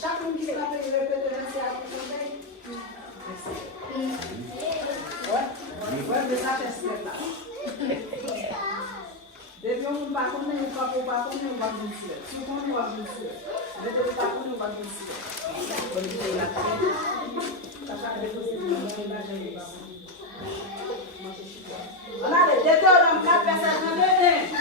Chaque monde qui se rappelle, il répète merci à tout le monde. Ouais, mais ça fait stress là. Depuis on ne va pas connaître, on ne va pas connaître, on va dire sûr. Si on va dire sûr. Depuis on ne va pas connaître, on va dire sûr. On va dire la paix. Ça va être possible. Voilà, les Deutéronome 4, verset 31.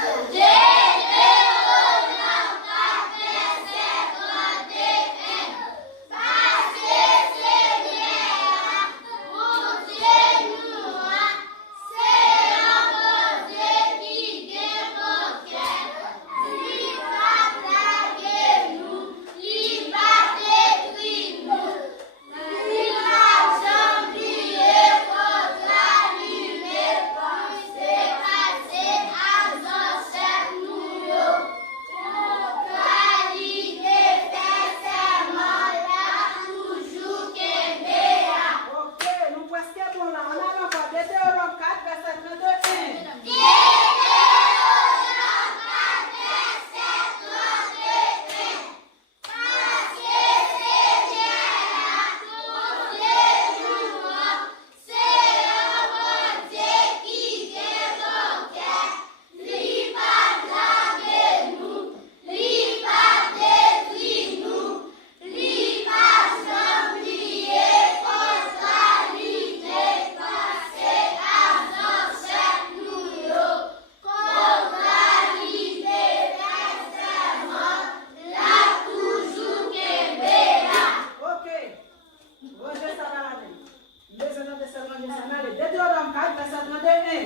Deutéronome 4, verset 31.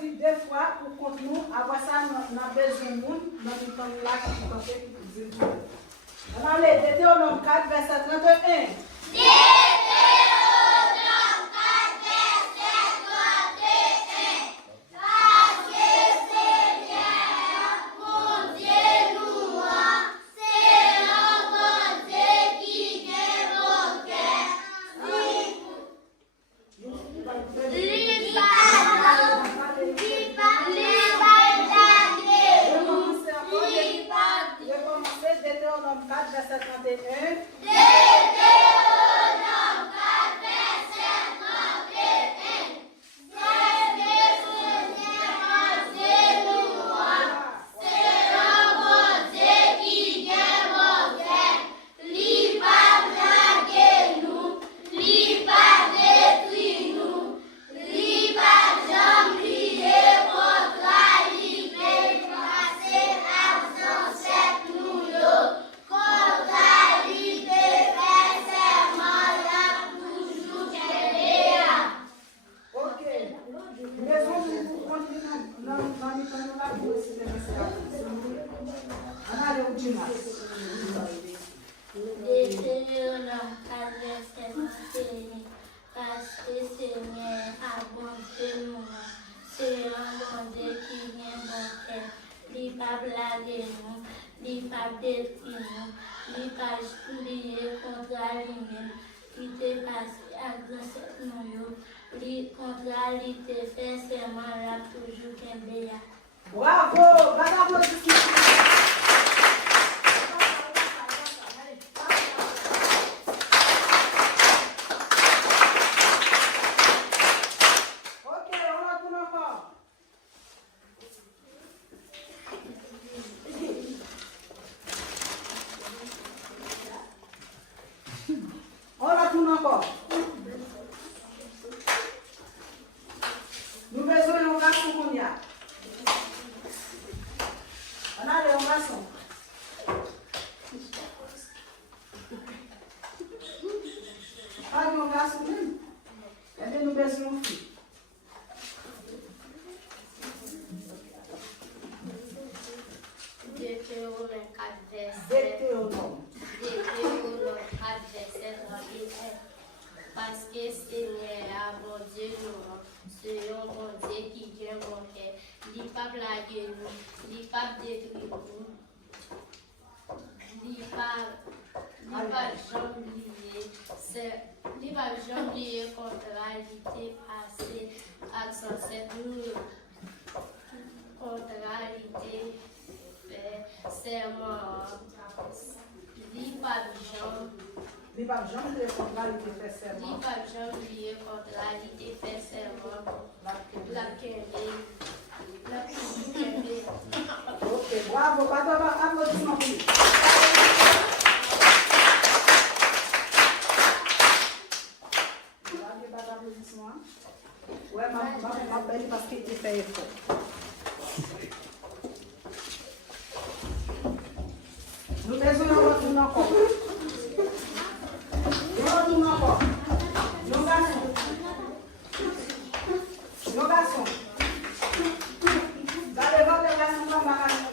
Deux fois pour contre nous, après ça, nous avons besoin de monde, nous avons là qui peut faire. Alors, allez, Deutéronome 4, verset 31. Deutéronome 4, verset 31. Deutéronome 4, verset 31. Parce que Seigneur a bonté nous, c'est un bon Dieu qui vient bon cœur. Il ne pas blaguer nous, il ne pas détruire nous, il ne pas oublier contre lui-même, qui te passe à grâce nous. li contrariété fait serment là toujours qu'un béa. Bravo! Bravo, applaudissements! Nous besoin d'un garçon qu'on y a. On a un garçon. Pas un garçon même. Et bien nous besoin d'une fille. Deutéronome 4, verset. Deutéronome. Deutéronome 4, verset 31. Parce que Seigneur a bon Dieu nous, c'est un bon Dieu qui vient bon cœur. Il ne pas blaguer nous, il ne pas détruire nous, il ne pas jambier contrariété passée, accent c'est nous, contrariété serment, il ne pas Il va jamais de contrariété faire serment. il pas janvier contrariété fait serment. La quinzaine. La quinzaine. Ok, bravo, bravo, applaudissements pour lui. Ouais, ma belle, parce qu'il fait effort. Nous devons retourner encore. Nos garçons. Allez, votre garçon, on va un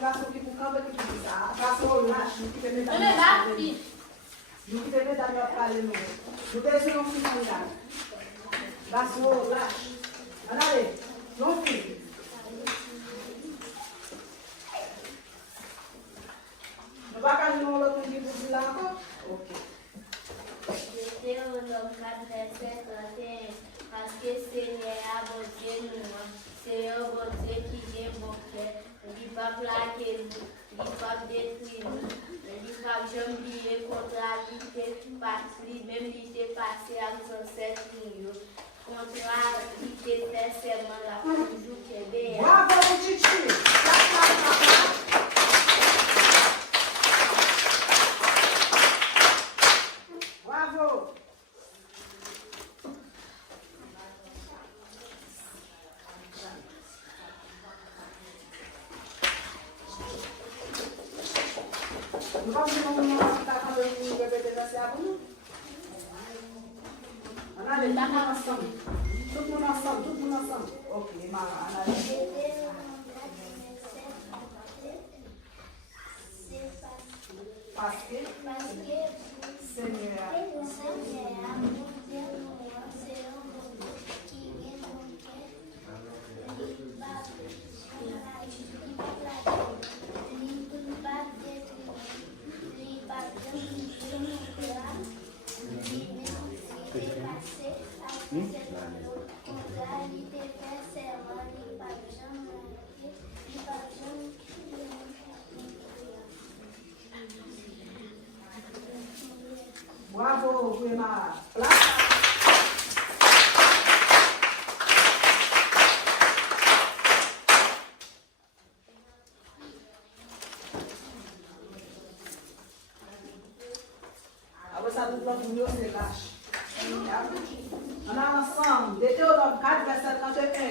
garçon qui vous campe et qui dit ça. Garçon, lâche, nous qui te mettons dans notre parler. Nous qui te mettons dans notre parler, nous devons nous finir là. Garçon, lâche. Allez, non plus. Nous ne va pas nous l'autre qui vous dit là encore. Ok. Deutéronome 4, verset 31. Parce que Seigneur a bon Dieu nous, c'est un bon Dieu qui vient bon cœur. Il ne va pas plaquer nous, il ne va pas détruire nous, il ne va pas jambier contrariété parce que même il était passé à nos ancêtres nous. Contrariété fait serment là toujours qu'il est. Bravo, Chichi! Bravo! Nous vamos répéter ça à vous. On a les deux ensemble. Tout le monde ensemble, tout le monde ensemble. Ok, on a les parce que Seigneur, bravo, Guémar. Après ça, tout le monde se lâche. On a ensemble, Deutéronome 4, verset 31.